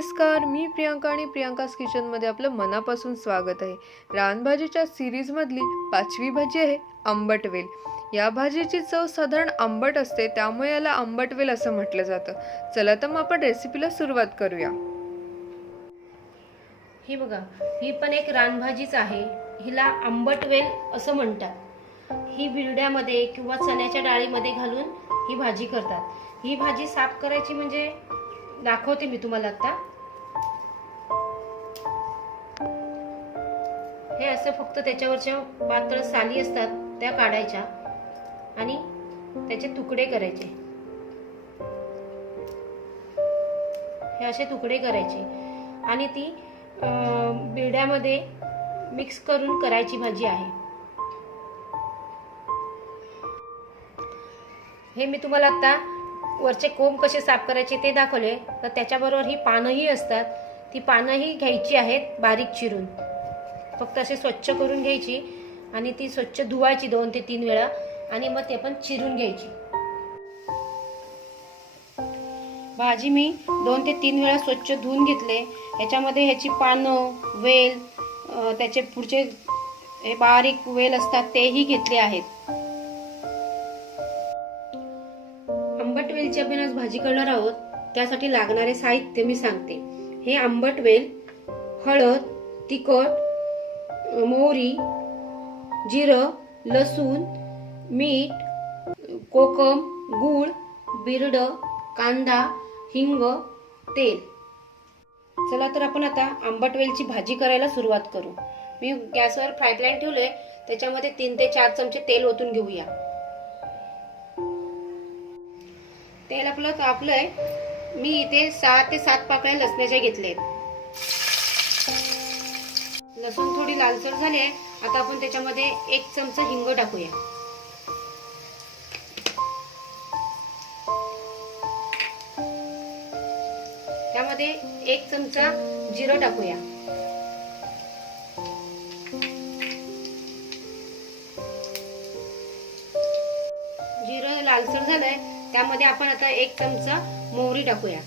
नमस्कार, मी प्रियांका आणि प्रियांकाज किचनमध्ये आपलं मनापासून स्वागत आहे. रानभाजीच्या सिरीजमधली 5वी भाजी आहे आंबटवेल. या भाजीची चव साधारण आंबट असते, त्यामुळे याला आंबटवेल असं म्हटलं जातं. चला तर मग आपण रेसिपीला सुरुवात करूया. ही बघा, ही पण एक रानभाजीच आहे. हिला आंबटवेल असं म्हणतात. ही बिरड्यामध्ये किंवा चण्याच्या डाळीमध्ये घालून ही भाजी करतात. ही भाजी साफ करायची म्हणजे दाखवते मी तुम्हाला आता. हे असं फक्त त्याच्यावरच्या पातळ साली असतात त्या काढायच्या आणि त्याचे तुकडे करायचे. हे असे तुकडे करायचे आणि ती बिरड्यामध्ये मिक्स करून करायची भाजी आहे. हे मी तुम्हाला आता वरचे कोंब कसे साफ करायचे ते दाखवले. तर त्याच्याबरोबर ही पानंही असतात. ती पानंही घ्यायची आहेत बारीक चिरून. फक्त असे स्वच्छ करून घ्यायची आणि ती स्वच्छ धुवायची 2 ते 3 वेळा आणि मग ते पण चिरून घ्यायची. भाजी मी 2 ते 3 वेळा स्वच्छ धुवून घेतले. ह्याच्यामध्ये ह्याची पानं, वेल, त्याचे पुढचे हे बारीक वेल असतात तेही घेतले आहेत. आंबट वेलची आपण आज भाजी करणार आहोत. त्यासाठी लागणारे साहित्य मी सांगते. हे आंबट वेल, हळद, तिखट, मोहरी, जिरं, लसूण, मीठ, कोकम, गूळ, बिरड, कांदा, हिंग, तेल. चला तर आपण आता आंबट वेलची भाजी करायला सुरुवात करू. मी गॅसवर फ्राय पॅन ठेवले. त्याच्यामध्ये 3 ते 4 चमचे तेल ओतून घेऊया. तेल आपलं तापलंय. मी इथे 6 ते 7 पाकळ्या लसणाच्या घेतलेत. लसूण थोडी लालसर झाली. आता आपण त्याच्यामध्ये 1 चमचा हिंग टाकूया. त्यामध्ये 1 चमचा जिरं टाकूया. जिरं लालसर झालंय. त्यामध्ये आपण आता 1 चमचा मोहरी टाकूया.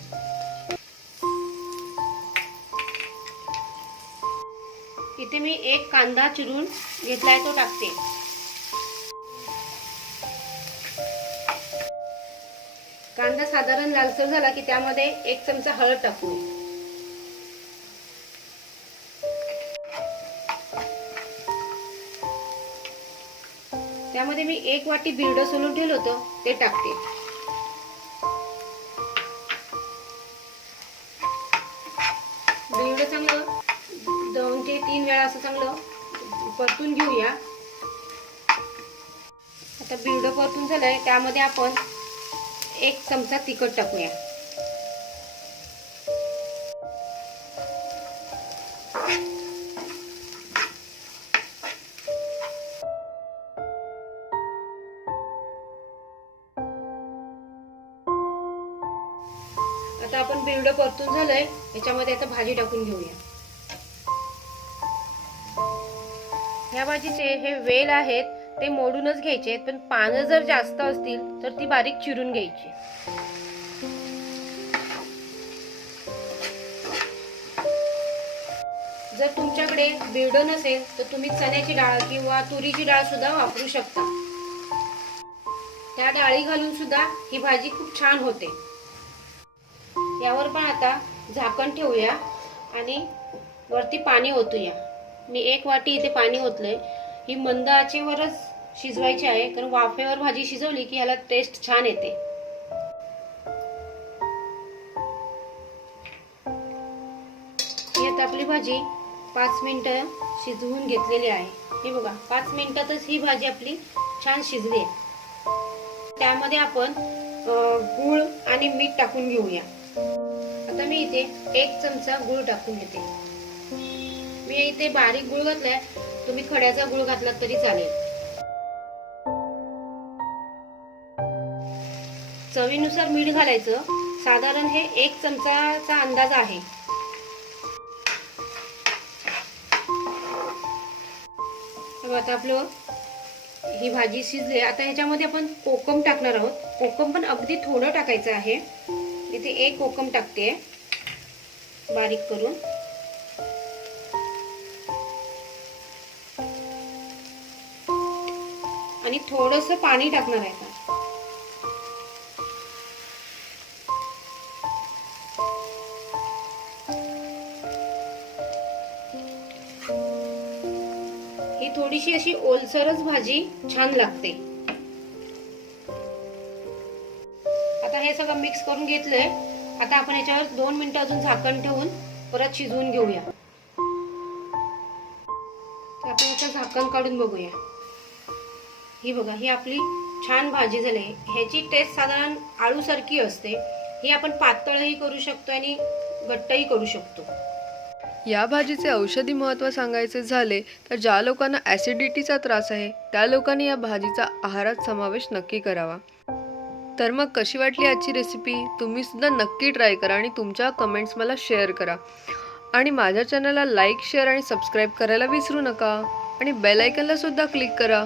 इथे मी 1 कांदा चिरून घेतलाय तो टाकते. कांदा साधारण लालसर झाला की त्यामध्ये 1 चमचा हळद टाकू. त्यामध्ये मी 1 वाटी बिरडं सोलून ठेवलं होतं ते टाकते. बिरडं चांगलं 2 ते 3 वेळा असं चांगलं परतून घेऊया. आता बिरडं परतून झालंय. त्यामध्ये आपण 1 चमचा तिखट टाकूया. आता आपण बिरडं परतून झालंय. याच्यामध्ये आता भाजी टाकून घेऊया. ह्या भाजीचे हे वेल आहेत ते मोडूनच घ्यायचे, पण पानं जर जास्त असतील तर ती बारीक चिरून घ्यायची. जर तुमच्याकडे बिरडं नसेल तर तुम्ही चण्याची डाळ किंवा तुरीची डाळ सुद्धा वापरू शकता. त्या डाळी घालून सुद्धा ही भाजी खूप छान होते. यावर पण आता झाकण ठेवूया आणि वरती पाणी ओतूया. मी 1 वाटी इथे पाणी ओतलंय. ही मंद आचेवरच शिजवायची आहे, कारण वाफेवर भाजी शिजवली की ह्याला टेस्ट छान येते. ही आता आपली भाजी 5 मिनिटं शिजवून घेतलेली आहे. हे बघा, 5 मिनिटातच ही भाजी आपली छान शिजली आहे. त्यामध्ये आपण गूळ आणि मीठ टाकून घेऊया. आता मी इथे 1 चमचा गूळ टाकून घेते. मी इथे बारीक गूळ घातलाय. तुम्ही खड्याचा गूळ घातला तरी चालेल. चवीनुसार मीठ घालायचं. साधारण हे 1 चमचाचा अंदाज आहे. आता आपलं ही भाजी शिजली. आता ह्याच्यामध्ये आपण कोकम टाकणार आहोत. कोकम पण अगदी थोडं टाकायचं आहे. इथे 1 कोकम टाकते. बारीक करून. आणि थोडंसं पाणी टाकणार आहे आता. ही थोडीशी अशी ओलसरच भाजी छान लागते. आता हे सगळं मिक्स करून घेतलंय. आता आपण याच्यावर 2 मिनिटं अजून झाकण ठेवून परत शिजवून घेऊया. तर आपण याचं झाकण काढून बघूया. ही बघा, ही आपली छान भाजी झाली. ह्याची टेस्ट साधारण आळूसारखी असते. ही आपण पातळही करू शकतो आणि घट्टही करू शकतो. या भाजीचे औषधी महत्त्व सांगायचे झाले तर ज्या लोकांना ॲसिडिटीचा त्रास आहे त्या लोकांनी या भाजीचा आहारात समावेश नक्की करावा. तर मग कशी वाटली आजची रेसिपी? तुम्ही सुद्धा नक्की ट्राय करा आणि तुमच्या कमेंट्स मला शेअर करा. आणि माझ्या चॅनलला लाईक, शेअर आणि सबस्क्राईब करायला विसरू नका. आणि बेल आयकॉनला सुद्धा क्लिक करा.